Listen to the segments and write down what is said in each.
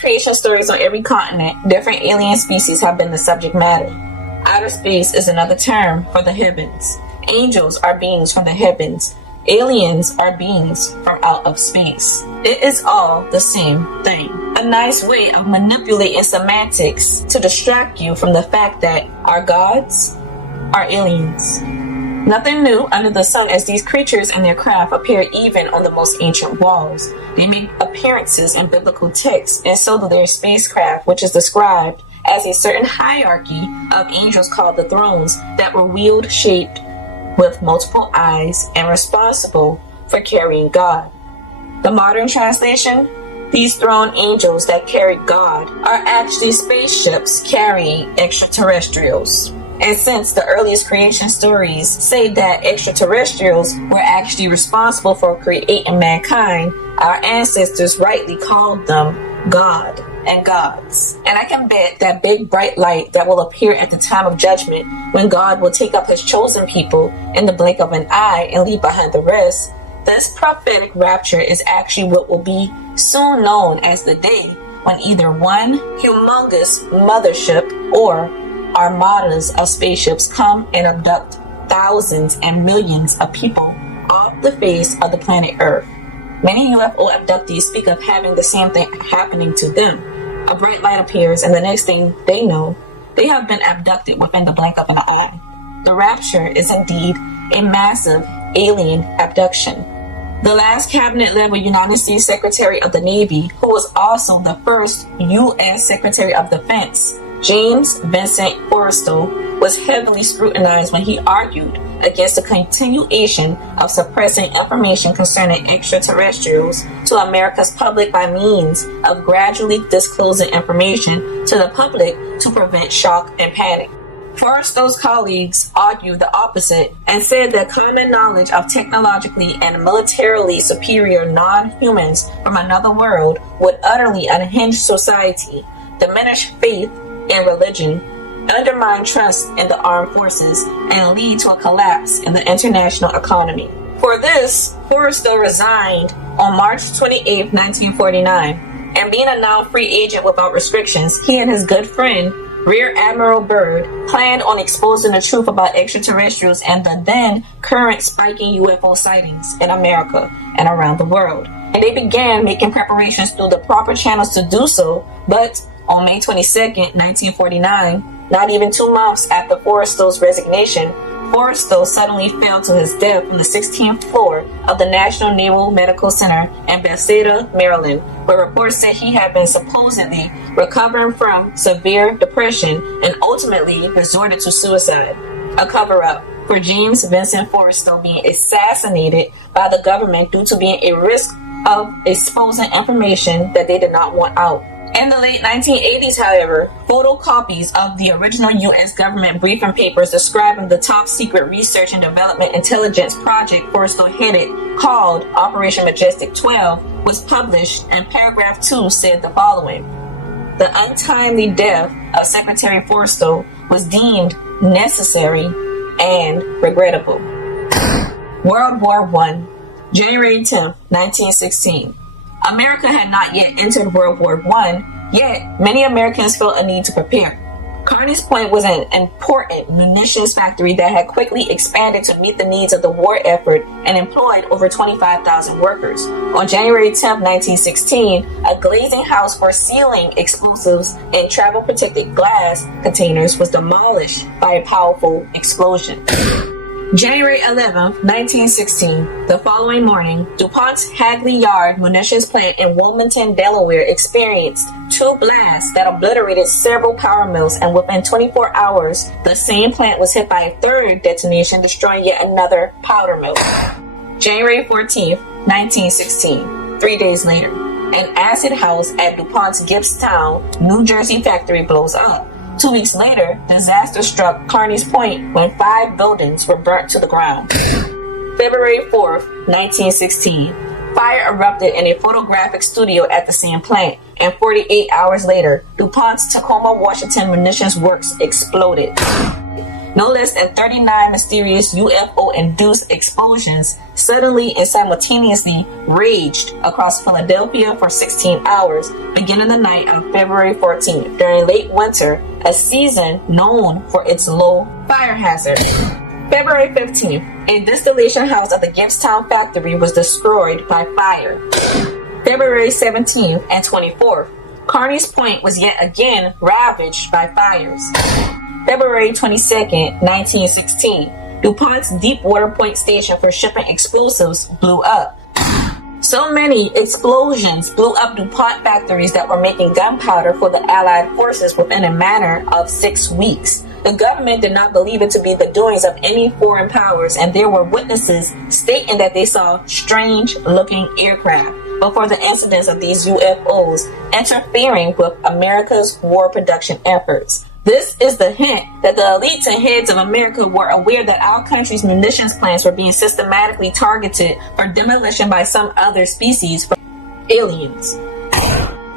creation stories on every continent, different alien species have been the subject matter. Outer space is another term for the heavens. Angels are beings from the heavens. Aliens are beings from out of space. It is all the same thing. A nice way of manipulating semantics to distract you from the fact that our gods are aliens. Nothing new under the sun, as these creatures and their craft appear even on the most ancient walls. They make appearances in biblical texts, and so do their spacecraft, which is described as a certain hierarchy of angels called the thrones that were wheel-shaped with multiple eyes and responsible for carrying God. The modern translation: these throne angels that carry God are actually spaceships carrying extraterrestrials. And since the earliest creation stories say that extraterrestrials were actually responsible for creating mankind, our ancestors rightly called them God and gods. And I can bet that big bright light that will appear at the time of judgment, when God will take up his chosen people in the blink of an eye and leave behind the rest, this prophetic rapture is actually what will be soon known as the day when either one humongous mothership or armadas of spaceships come and abduct thousands and millions of people off the face of the planet Earth. Many UFO abductees speak of having the same thing happening to them. A bright light appears, and the next thing they know, they have been abducted within the blink of an eye. The rapture is indeed a massive alien abduction. The last cabinet-level United States Secretary of the Navy, who was also the first U.S. Secretary of Defense, James Vincent Forrestal, was heavily scrutinized when he argued against the continuation of suppressing information concerning extraterrestrials to America's public by means of gradually disclosing information to the public to prevent shock and panic. Forrestal's colleagues argued the opposite and said that common knowledge of technologically and militarily superior non-humans from another world would utterly unhinge society, diminish faith in religion, undermine trust in the armed forces, and lead to a collapse in the international economy. For this, Forrestal resigned on March 28, 1949, and being a now free agent without restrictions, he and his good friend, Rear Admiral Byrd, planned on exposing the truth about extraterrestrials and the then current spiking UFO sightings in America and around the world. And they began making preparations through the proper channels to do so, but on May 22, 1949, not even 2 months after Forrestal's resignation, Forrestal suddenly fell to his death on the 16th floor of the National Naval Medical Center in Bethesda, Maryland, where reports said he had been supposedly recovering from severe depression and ultimately resorted to suicide. A cover-up for James Vincent Forrestal being assassinated by the government due to being a risk of exposing information that they did not want out. In the late 1980s, however, photocopies of the original U.S. government briefing papers describing the top-secret research and development intelligence project Forrestal headed, called Operation Majestic 12, was published, and paragraph 2 said the following: "The untimely death of Secretary Forrestal was deemed necessary and regrettable." World War I, January 10, 1916. America had not yet entered World War I, yet many Americans felt a need to prepare. Kearny's Point was an important munitions factory that had quickly expanded to meet the needs of the war effort and employed over 25,000 workers. On January 10, 1916, a glazing house for sealing explosives in travel-protected glass containers was demolished by a powerful explosion. January 11, 1916, the following morning, DuPont's Hagley Yard munitions plant in Wilmington, Delaware experienced 2 blasts that obliterated several power mills, and within 24 hours, the same plant was hit by a 3rd detonation, destroying yet another powder mill. January 14, 1916, 3 days later, an acid house at DuPont's Gibbstown, New Jersey factory blows up. 2 weeks later, disaster struck Kearny's Point when 5 buildings were burnt to the ground. February 4th, 1916, fire erupted in a photographic studio at the same plant, and 48 hours later, DuPont's Tacoma, Washington munitions works exploded. No less than 39 mysterious UFO-induced explosions suddenly and simultaneously raged across Philadelphia for 16 hours, beginning the night of February 14th, during late winter, a season known for its low fire hazard. February 15th, a distillation house at the Gibbstown factory was destroyed by fire. February 17th and 24th, Carney's Point was yet again ravaged by fires. February 22nd, 1916, DuPont's Deepwater Point station for shipping explosives blew up. So many explosions blew up DuPont factories that were making gunpowder for the Allied forces within a matter of 6 weeks. The government did not believe it to be the doings of any foreign powers, and there were witnesses stating that they saw strange-looking aircraft before the incidents of these UFOs interfering with America's war production efforts. This is the hint that the elites and heads of America were aware that our country's munitions plants were being systematically targeted for demolition by some other species, aliens.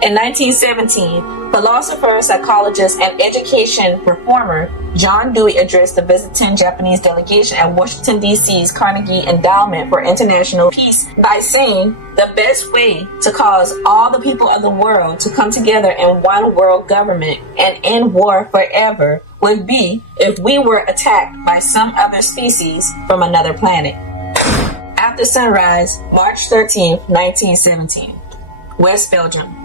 In 1917, philosopher, psychologist, and education reformer John Dewey addressed the visiting Japanese delegation at Washington, D.C.'s Carnegie Endowment for International Peace by saying, "The best way to cause all the people of the world to come together in one world government and end war forever would be if we were attacked by some other species from another planet." After sunrise, March 13th, 1917, West Belgium.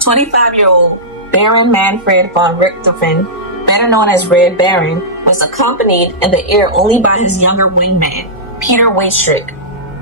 25-year-old Baron Manfred von Richthofen, better known as Red Baron, was accompanied in the air only by his younger wingman, Peter Weystrich.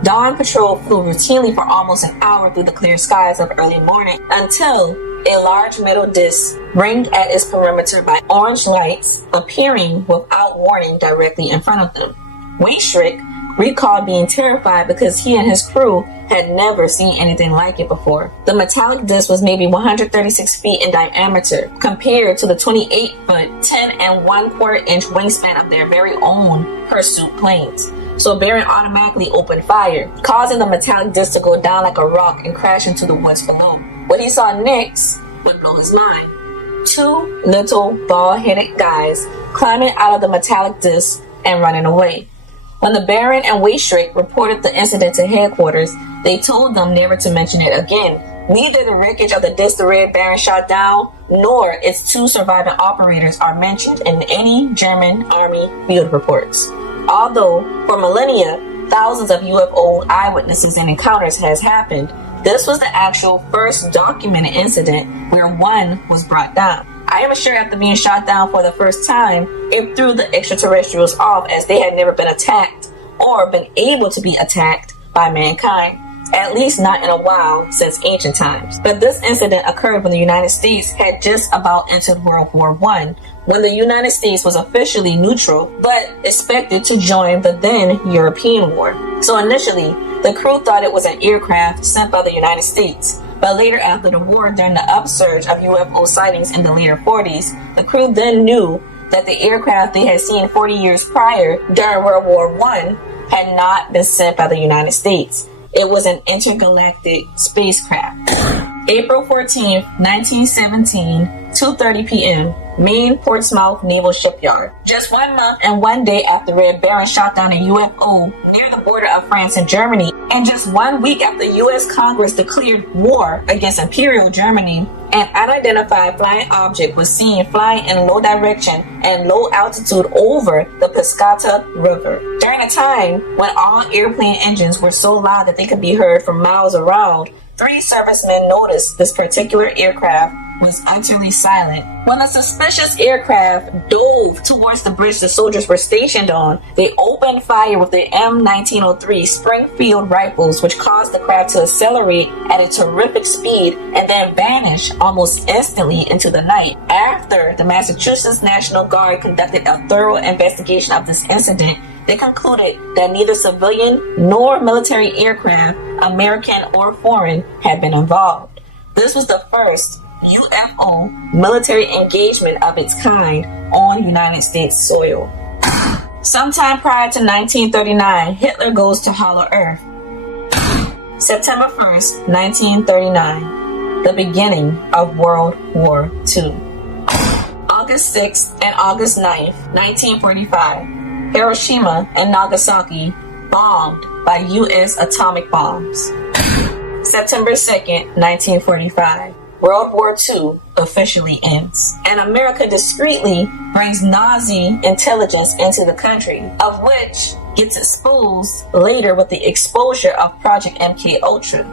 Dawn patrol flew routinely for almost an hour through the clear skies of early morning until a large metal disc ringed at its perimeter by orange lights appearing without warning directly in front of them. Weystrich recalled being terrified because he and his crew had never seen anything like it before. The metallic disc was maybe 136 feet in diameter compared to the 28-foot, 10 1/4 inch wingspan of their very own pursuit planes. So Baron automatically opened fire, causing the metallic disc to go down like a rock and crash into the woods below. What he saw next would blow his mind. 2 little bald-headed guys climbing out of the metallic disc and running away. When the Baron and Weystrich reported the incident to headquarters, they told them never to mention it again. Neither the wreckage of the disc the Red Baron shot down, nor its 2 surviving operators are mentioned in any German army field reports. Although, for millennia, thousands of UFO eyewitnesses and encounters has happened, this was the actual first documented incident where one was brought down. I am sure after being shot down for the first time, it threw the extraterrestrials off as they had never been attacked or been able to be attacked by mankind, at least not in a while since ancient times. But this incident occurred when the United States had just about entered World War I, when the United States was officially neutral but expected to join the then European War. So initially, the crew thought it was an aircraft sent by the United States. But later after the war, during the upsurge of UFO sightings in the later 40s, the crew then knew that the aircraft they had seen 40 years prior during World War I had not been sent by the United States. It was an intergalactic spacecraft. April 14th, 1917, 2:30 p.m., Maine Portsmouth Naval Shipyard. Just 1 month and 1 day after Red Baron shot down a UFO near the border of France and Germany, and just 1 week after U.S. Congress declared war against Imperial Germany, an unidentified flying object was seen flying in low direction and low altitude over the Piscataqua River. During a time when all airplane engines were so loud that they could be heard from miles around, 3 servicemen noticed this particular aircraft was utterly silent. When a suspicious aircraft dove towards the bridge the soldiers were stationed on, they opened fire with their M1903 Springfield rifles, which caused the craft to accelerate at a terrific speed and then vanish almost instantly into the night. After the Massachusetts National Guard conducted a thorough investigation of this incident, they concluded that neither civilian nor military aircraft, American or foreign, had been involved. This was the first UFO military engagement of its kind on United States soil. Sometime prior to 1939, Hitler goes to Hollow Earth. September 1st, 1939, the beginning of World War II. August 6th and August 9th, 1945, Hiroshima and Nagasaki bombed by U.S. atomic bombs. September 2nd, 1945, World War II officially ends, and America discreetly brings Nazi intelligence into the country, of which gets exposed later with the exposure of Project MK-Ultra.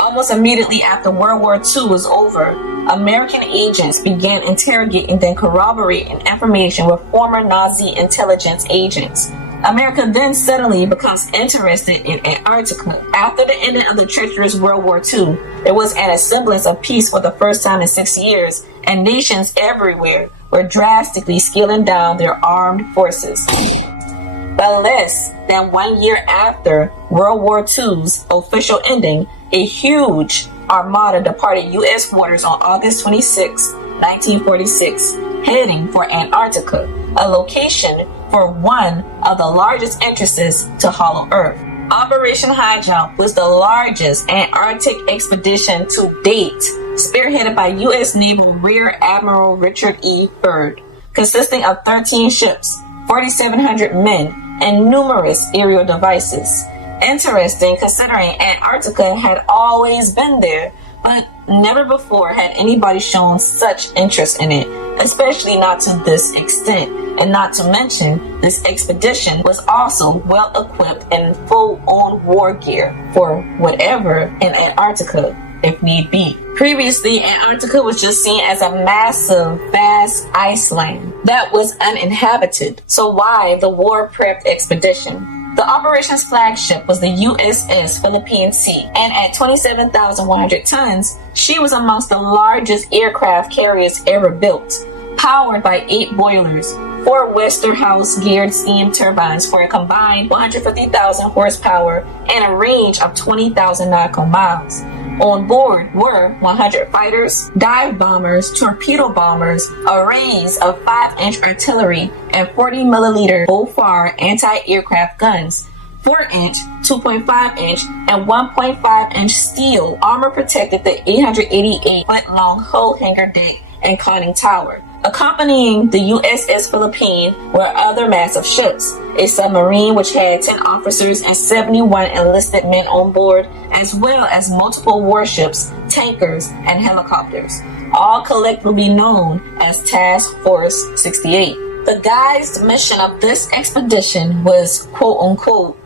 Almost immediately after World War II was over, American agents began interrogating and corroborating information with former Nazi intelligence agents. America then suddenly becomes interested in Antarctica. After the ending of the treacherous World War II, there was an semblance of peace for the first time in 6 years, and nations everywhere were drastically scaling down their armed forces. But less than 1 year after World War II's official ending, a huge armada departed U.S. waters on August 26, 1946, heading for Antarctica, a location for one of the largest entrances to Hollow Earth. Operation Highjump was the largest Antarctic expedition to date, spearheaded by U.S. Naval Rear Admiral Richard E. Byrd, consisting of 13 ships, 4,700 men, and numerous aerial devices. Interesting, considering Antarctica had always been there, but never before had anybody shown such interest in it, especially not to this extent. And not to mention, this expedition was also well equipped in full-on war gear for whatever in Antarctica, if need be. Previously, Antarctica was just seen as a massive, vast iceland that was uninhabited. So why the war-prepped expedition? The operation's flagship was the USS Philippine Sea, and at 27,100 tons, she was amongst the largest aircraft carriers ever built, powered by 8 boilers, 4 Westerhouse geared steam turbines for a combined 150,000 horsepower and a range of 20,000 nautical miles. On board were 100 fighters, dive bombers, torpedo bombers, arrays of 5-inch artillery, and 40mm Bofar anti-aircraft guns, 4-inch, 2.5-inch, and 1.5-inch steel armor protected the 888-foot-long hull hangar deck and conning tower. Accompanying the USS Philippine were other massive ships, a submarine which had 10 officers and 71 enlisted men on board, as well as multiple warships, tankers, and helicopters, all collectively known as Task Force 68. The guised mission of this expedition was quote-unquote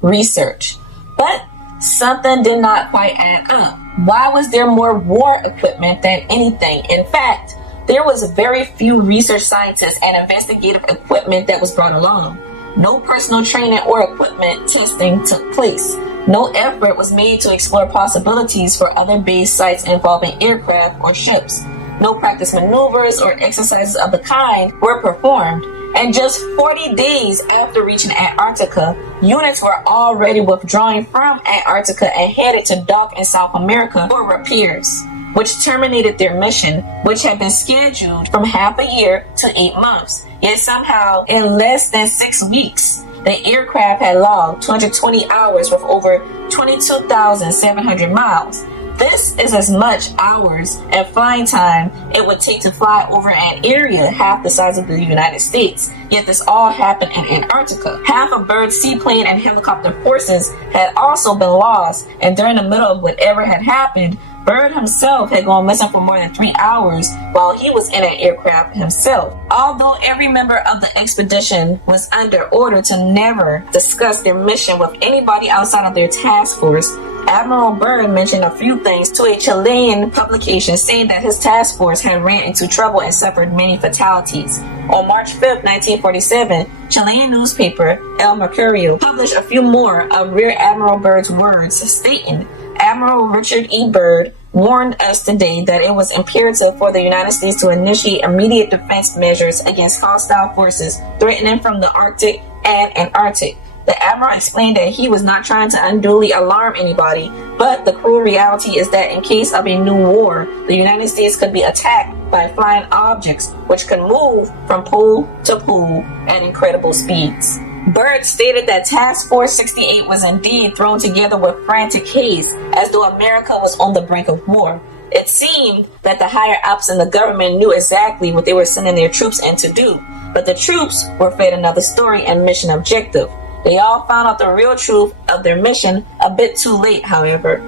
research, but something did not quite add up. Why was there more war equipment than anything? In fact, there was very few research scientists and investigative equipment that was brought along. No personal training or equipment testing took place. No effort was made to explore possibilities for other base sites involving aircraft or ships. No practice maneuvers or exercises of the kind were performed. And just 40 days after reaching Antarctica, units were already withdrawing from Antarctica and headed to dock in South America for repairs, which terminated their mission, which had been scheduled from half a year to 8 months. Yet somehow, in less than 6 weeks, the aircraft had logged 220 hours with over 22,700 miles. This is as much hours and flying time it would take to fly over an area half the size of the United States. Yet this all happened in Antarctica. Half of Byrd's seaplane and helicopter forces had also been lost, and during the middle of whatever had happened, Byrd himself had gone missing for more than 3 hours while he was in an aircraft himself. Although every member of the expedition was under order to never discuss their mission with anybody outside of their task force, Admiral Byrd mentioned a few things to a Chilean publication, saying that his task force had ran into trouble and suffered many fatalities. On March 5, 1947, Chilean newspaper El Mercurio published a few more of Rear Admiral Byrd's words, stating, "Admiral Richard E. Byrd warned us today that it was imperative for the United States to initiate immediate defense measures against hostile forces threatening from the Arctic and Antarctic. The Admiral explained that he was not trying to unduly alarm anybody, but the cruel reality is that in case of a new war, the United States could be attacked by flying objects which could move from pole to pole at incredible speeds." Byrd stated that Task Force 68 was indeed thrown together with frantic haste, as though America was on the brink of war. It seemed that the higher ups in the government knew exactly what they were sending their troops in to do, but the troops were fed another story and mission objective. They all found out the real truth of their mission a bit too late, however.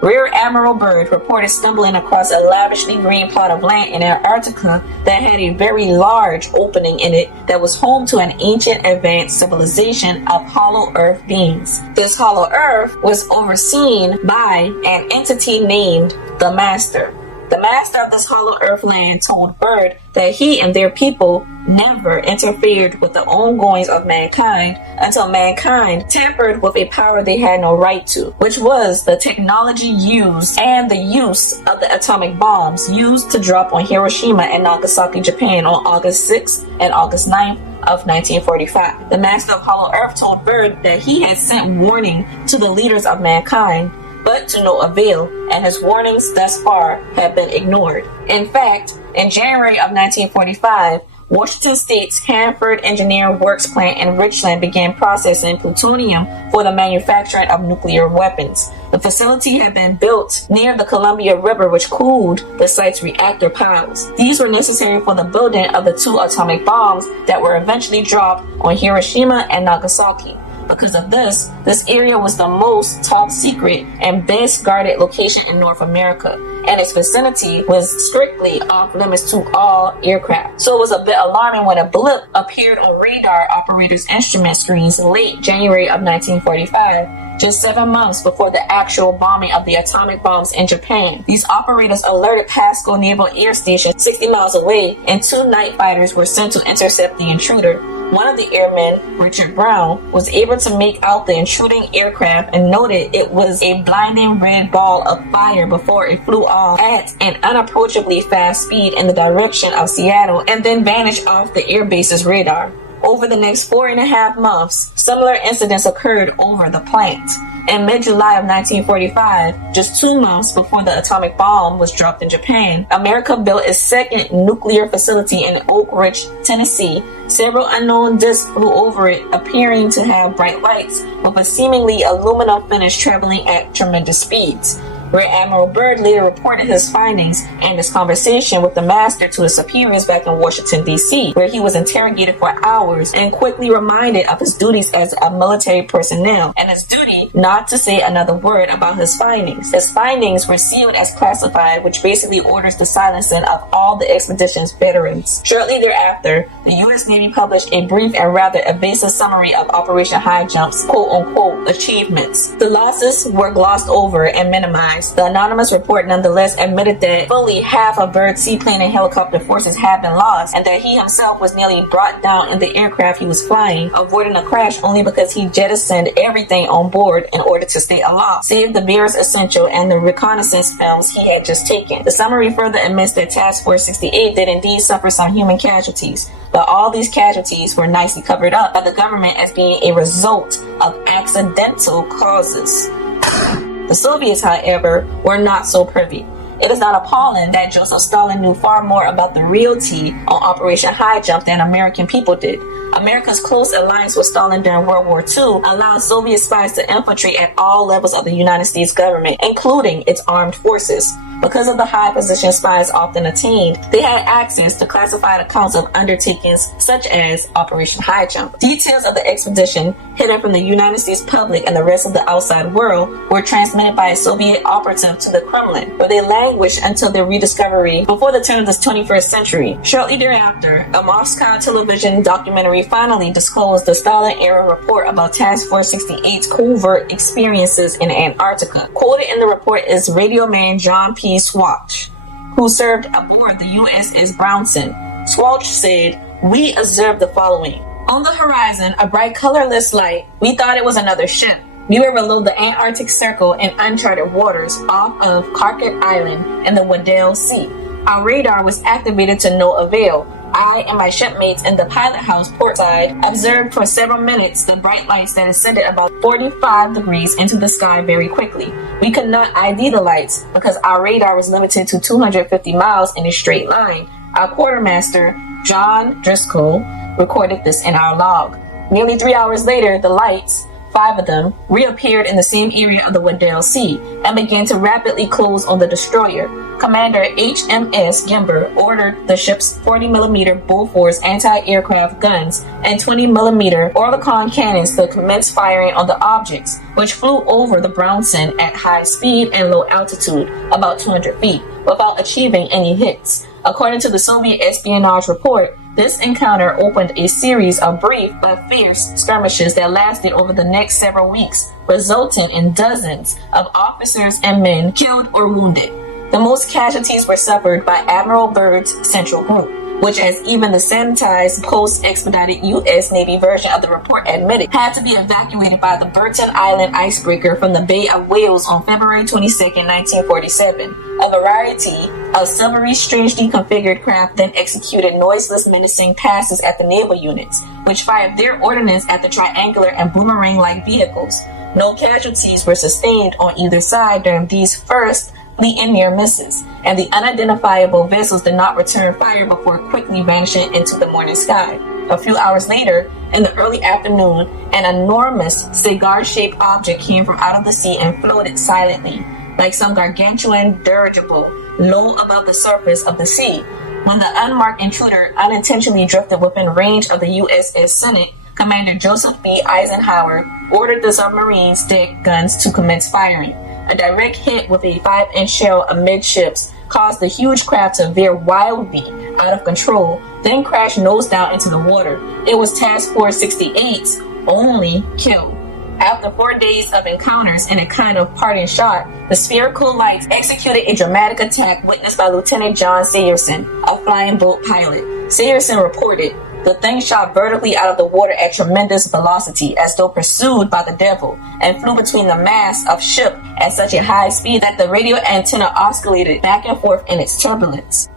Rear Admiral Byrd reported stumbling across a lavishly green plot of land in Antarctica that had a very large opening in it that was home to an ancient advanced civilization of hollow earth beings. This hollow earth was overseen by an entity named the Master. The master of this hollow earth land told Byrd that he and their people never interfered with the ongoings of mankind until mankind tampered with a power they had no right to, which was the technology used and the use of the atomic bombs used to drop on Hiroshima and Nagasaki, Japan on August 6th and August 9th of 1945. The master of hollow earth told Byrd that he had sent warning to the leaders of mankind, but to no avail, and his warnings thus far have been ignored. In fact, in January of 1945, Washington State's Hanford Engineering Works plant in Richland began processing plutonium for the manufacturing of nuclear weapons. The facility had been built near the Columbia River, which cooled the site's reactor piles. These were necessary for the building of the 2 atomic bombs that were eventually dropped on Hiroshima and Nagasaki. Because of this area was the most top secret and best guarded location in North America, and its vicinity was strictly off limits to all aircraft. So it was a bit alarming when a blip appeared on radar operators' instrument screens late January of 1945, just 7 months before the actual bombing of the atomic bombs in Japan. These operators alerted Pasco Naval Air Station 60 miles away, and 2 night fighters were sent to intercept the intruder. One of the airmen, Richard Brown, was able to make out the intruding aircraft and noted it was a blinding red ball of fire before it flew off at an unapproachably fast speed in the direction of Seattle and then vanished off the airbase's radar. Over the next 4.5 months, similar incidents occurred over the plant. In mid-July of 1945, just 2 months before the atomic bomb was dropped in Japan, America built its second nuclear facility in Oak Ridge, Tennessee. Several unknown disks flew over it, appearing to have bright lights, with a seemingly aluminum finish traveling at tremendous speeds. Rear Admiral Byrd later reported his findings and his conversation with the master to his superiors back in Washington, D.C., where he was interrogated for hours and quickly reminded of his duties as a military personnel and his duty not to say another word about his findings. His findings were sealed as classified, which basically orders the silencing of all the expedition's veterans. Shortly thereafter, the U.S. Navy published a brief and rather evasive summary of Operation Highjump's quote-unquote achievements. The losses were glossed over and minimized. The anonymous report nonetheless admitted that fully half of Byrd's seaplane and helicopter forces had been lost, and that he himself was nearly brought down in the aircraft he was flying, avoiding a crash only because he jettisoned everything on board in order to stay aloft, save the barest essential and the reconnaissance films he had just taken. The summary further admits that Task Force 68 did indeed suffer some human casualties, but all these casualties were nicely covered up by the government as being a result of accidental causes. The Soviets, however, were not so privy. It is not appalling that Joseph Stalin knew far more about the reality on Operation Highjump than American people did. America's close alliance with Stalin during World War II allowed Soviet spies to infiltrate at all levels of the United States government, including its armed forces. Because of the high position spies often attained, they had access to classified accounts of undertakings such as Operation Highjump. Details of the expedition, hidden from the United States public and the rest of the outside world, were transmitted by a Soviet operative to the Kremlin, where they languished until their rediscovery before the turn of the 21st century. Shortly thereafter, a Moscow television documentary finally disclosed the Stalin-era report about Task Force 68's covert experiences in Antarctica. Quoted in the report is radio man John P. Swatch, who served aboard the USS Brownson. Swatch said, "We observed the following. On the horizon, a bright colorless light. We thought it was another ship. We were below the Antarctic Circle in uncharted waters off of Carquet Island in the Weddell Sea. Our radar was activated to no avail. I and my shipmates in the pilot house portside observed for several minutes the bright lights that ascended about 45 degrees into the sky very quickly. We could not ID the lights because our radar was limited to 250 miles in a straight line. Our quartermaster, John Driscoll, recorded this in our log. Nearly 3 hours later, the lights, 5 of them, reappeared in the same area of the Weddell Sea and began to rapidly close on the destroyer. Commander HMS Gimber ordered the ship's 40mm Bofors anti-aircraft guns and 20mm Oerlikon cannons to commence firing on the objects, which flew over the Brownson at high speed and low altitude, about 200 feet, without achieving any hits. According to the Soviet espionage report, this encounter opened a series of brief but fierce skirmishes that lasted over the next several weeks, resulting in dozens of officers and men killed or wounded. The most casualties were suffered by Admiral Byrd's Central Group, which, as even the sanitized post-expedited U.S. Navy version of the report admitted, had to be evacuated by the Burton Island icebreaker from the Bay of Whales on February 22, 1947. A variety of silvery, strangely configured craft then executed noiseless, menacing passes at the naval units, which fired their ordnance at the triangular and boomerang-like vehicles. No casualties were sustained on either side during these first fleet near misses, and the unidentifiable vessels did not return fire before quickly vanishing into the morning sky. A few hours later, in the early afternoon, an enormous cigar-shaped object came from out of the sea and floated silently, like some gargantuan dirigible, low above the surface of the sea. When the unmarked intruder unintentionally drifted within range of the USS Senate, Commander Joseph B. Eisenhower ordered the submarine's deck guns to commence firing. A direct hit with a 5-inch shell amidships caused the huge craft to veer wildly out of control, then crash nose down into the water. It was Task Force 68's only kill. After 4 days of encounters and a kind of parting shot, the spherical lights executed a dramatic attack witnessed by Lieutenant John Sayerson, a flying boat pilot. Sayerson reported, "The thing shot vertically out of the water at tremendous velocity, as though pursued by the devil, and flew between the masts of ship at such a high speed that the radio antenna oscillated back and forth in its turbulence."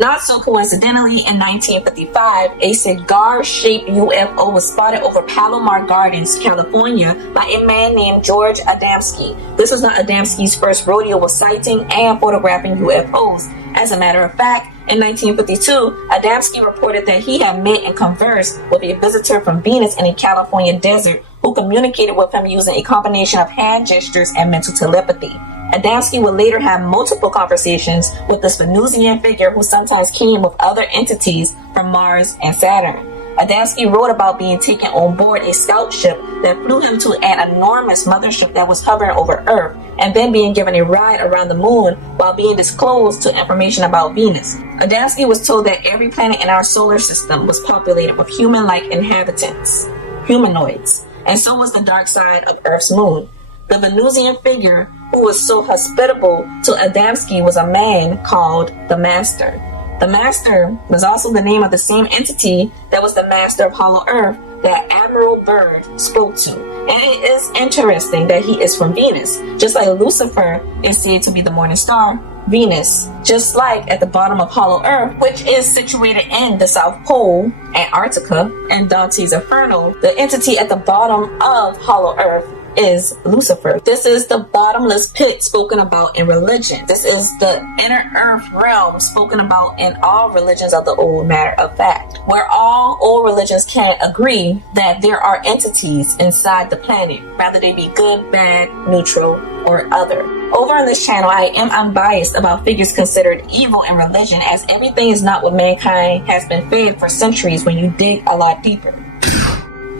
Not so coincidentally, in 1955, a cigar-shaped UFO was spotted over Palomar Gardens, California, by a man named George Adamski. This was not Adamski's first rodeo with sighting and photographing UFOs. As a matter of fact, in 1952, Adamski reported that he had met and conversed with a visitor from Venus in a California desert who communicated with him using a combination of hand gestures and mental telepathy. Adamski would later have multiple conversations with this Venusian figure who sometimes came with other entities from Mars and Saturn. Adamski wrote about being taken on board a scout ship that flew him to an enormous mothership that was hovering over Earth, and then being given a ride around the moon while being disclosed to information about Venus. Adamski was told that every planet in our solar system was populated with human-like inhabitants, humanoids, and so was the dark side of Earth's moon. The Venusian figure who was so hospitable to Adamski was a man called the Master. The Master was also the name of the same entity that was the Master of Hollow Earth that Admiral Byrd spoke to. And it is interesting that he is from Venus. Just like Lucifer is said to be the morning star, Venus, just like at the bottom of Hollow Earth, which is situated in the South Pole, Antarctica, and Dante's Inferno, the entity at the bottom of Hollow Earth is Lucifer. This is the bottomless pit spoken about in religion. This is the inner earth realm spoken about in all religions of the old, matter of fact, where all old religions can agree that there are entities inside the planet, whether they be good, bad, neutral, or other. Over on this channel, I am unbiased about figures considered evil in religion, as everything is not what mankind has been fed for centuries when you dig a lot deeper.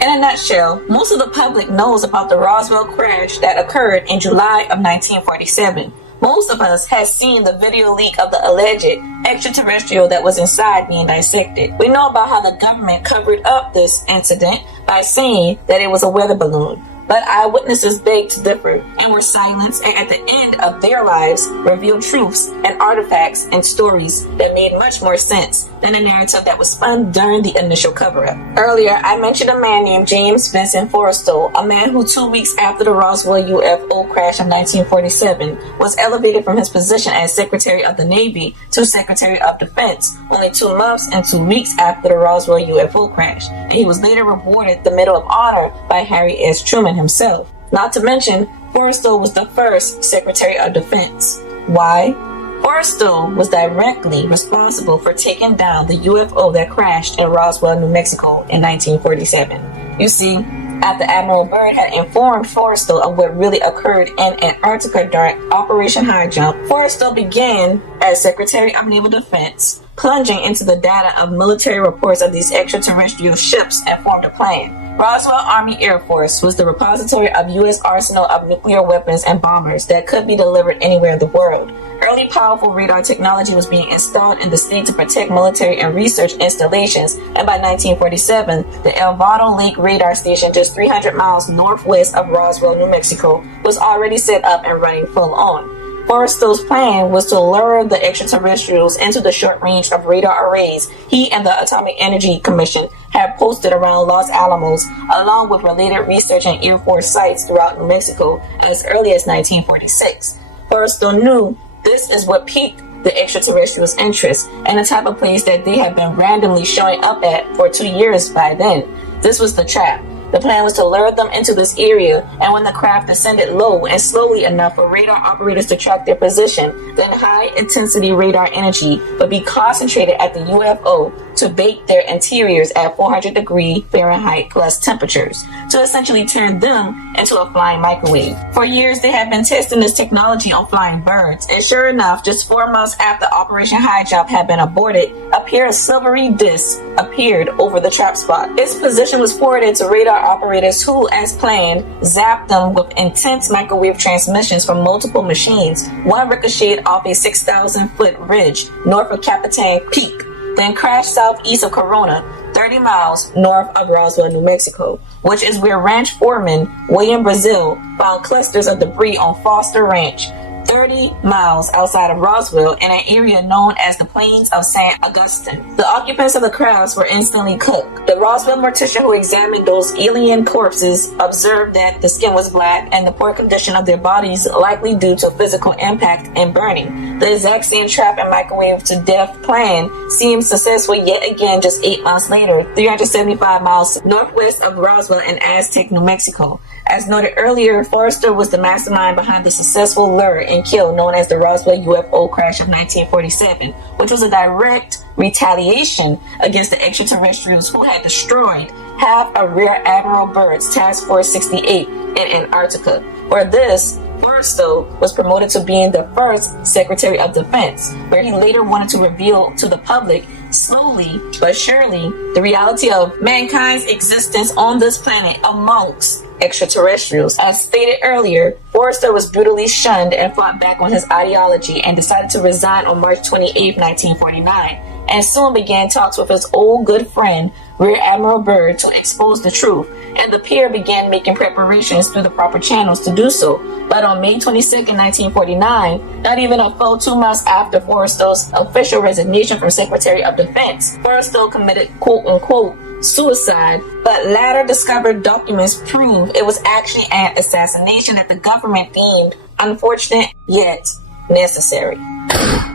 In a nutshell, most of the public knows about the Roswell crash that occurred in July of 1947. Most of us has seen the video leak of the alleged extraterrestrial that was inside being dissected. We know about how the government covered up this incident by saying that it was a weather balloon. But eyewitnesses begged to differ and were silenced, and at the end of their lives revealed truths and artifacts and stories that made much more sense than the narrative that was spun during the initial cover-up. Earlier, I mentioned a man named James Vincent Forrestal, a man who 2 weeks after the Roswell UFO crash of 1947 was elevated from his position as Secretary of the Navy to Secretary of Defense only 2 months and 2 weeks after the Roswell UFO crash, and he was later rewarded the Medal of Honor by Harry S. Truman himself. Not to mention, Forrestal was the first Secretary of Defense. Why? Forrestal was directly responsible for taking down the UFO that crashed in Roswell, New Mexico in 1947. You see, after Admiral Byrd had informed Forrestal of what really occurred in Antarctica during Operation Highjump, Forrestal began, as Secretary of Naval Defense, plunging into the data of military reports of these extraterrestrial ships and formed a plan. Roswell Army Air Force was the repository of U.S. arsenal of nuclear weapons and bombers that could be delivered anywhere in the world. Early powerful radar technology was being installed in the state to protect military and research installations, and by 1947, the El Vado Lake radar station just 300 miles northwest of Roswell, New Mexico, was already set up and running full on. Forrestal's plan was to lure the extraterrestrials into the short range of radar arrays he and the Atomic Energy Commission had posted around Los Alamos, along with related research and Air Force sites throughout New Mexico as early as 1946. Forrestal knew this is what piqued the extraterrestrials' interest and the type of place that they had been randomly showing up at for 2 years by then. This was the trap. The plan was to lure them into this area, and when the craft descended low and slowly enough for radar operators to track their position, then high-intensity radar energy would be concentrated at the UFO to bake their interiors at 400-degree Fahrenheit plus temperatures, to essentially turn them into a flying microwave. For years, they had been testing this technology on flying birds, and sure enough, just 4 months after Operation Highjump had been aborted, a pair of silvery discs appeared over the trap spot. Its position was forwarded to radar operators who, as planned, zapped them with intense microwave transmissions from multiple machines. One ricocheted off a 6,000-foot ridge north of Capitan Peak, then crashed southeast of Corona, 30 miles north of Roswell, New Mexico, which is where ranch foreman William Brazil found clusters of debris on Foster Ranch, 30 miles outside of Roswell in an area known as the Plains of St. Augustine. The occupants of the crafts were instantly cooked. The Roswell mortician who examined those alien corpses observed that the skin was black and the poor condition of their bodies likely due to physical impact and burning. The exact same trap and microwave to death plan seemed successful yet again just 8 months later, 375 miles northwest of Roswell in Aztec, New Mexico. As noted earlier, Forrestal was the mastermind behind the successful lure and kill known as the Roswell UFO crash of 1947, which was a direct retaliation against the extraterrestrials who had destroyed half of Rear Admiral Byrd's Task Force 68 in Antarctica. For this, Forrestal was promoted to being the first Secretary of Defense, where he later wanted to reveal to the public, slowly but surely, the reality of mankind's existence on this planet amongst extraterrestrials. As stated earlier, Forrestal was brutally shunned and fought back on his ideology and decided to resign on March 28, 1949, and soon began talks with his old good friend, Rear Admiral Byrd, to expose the truth, and the pair began making preparations through the proper channels to do so. But on May 22, 1949, not even a full 2 months after Forrestal's official resignation from Secretary of Defense, Forrestal committed quote-unquote suicide, but later discovered documents prove it was actually an assassination that the government deemed unfortunate yet necessary.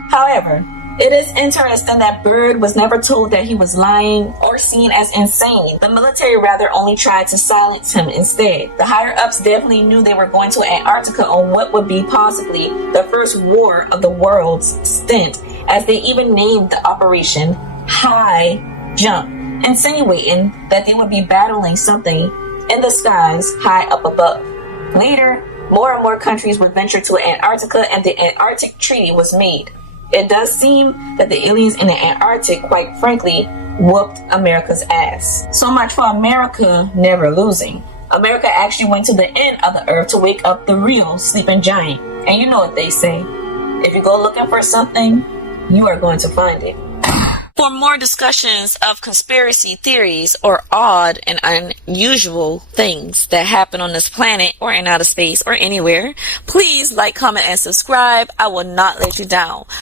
However, it is interesting that Byrd was never told that he was lying or seen as insane. The military rather only tried to silence him instead. The higher-ups definitely knew they were going to Antarctica on what would be possibly the first war of the world's stint, as they even named the operation Highjump, insinuating that they would be battling something in the skies high up above. Later, more and more countries would venture to Antarctica, and the Antarctic Treaty was made. It does seem that the aliens in the Antarctic, quite frankly, whooped America's ass. So much for America never losing. America actually went to the end of the earth to wake up the real sleeping giant. And you know what they say, if you go looking for something, you are going to find it. For more discussions of conspiracy theories or odd and unusual things that happen on this planet or in outer space or anywhere, please like, comment, and subscribe. I will not let you down.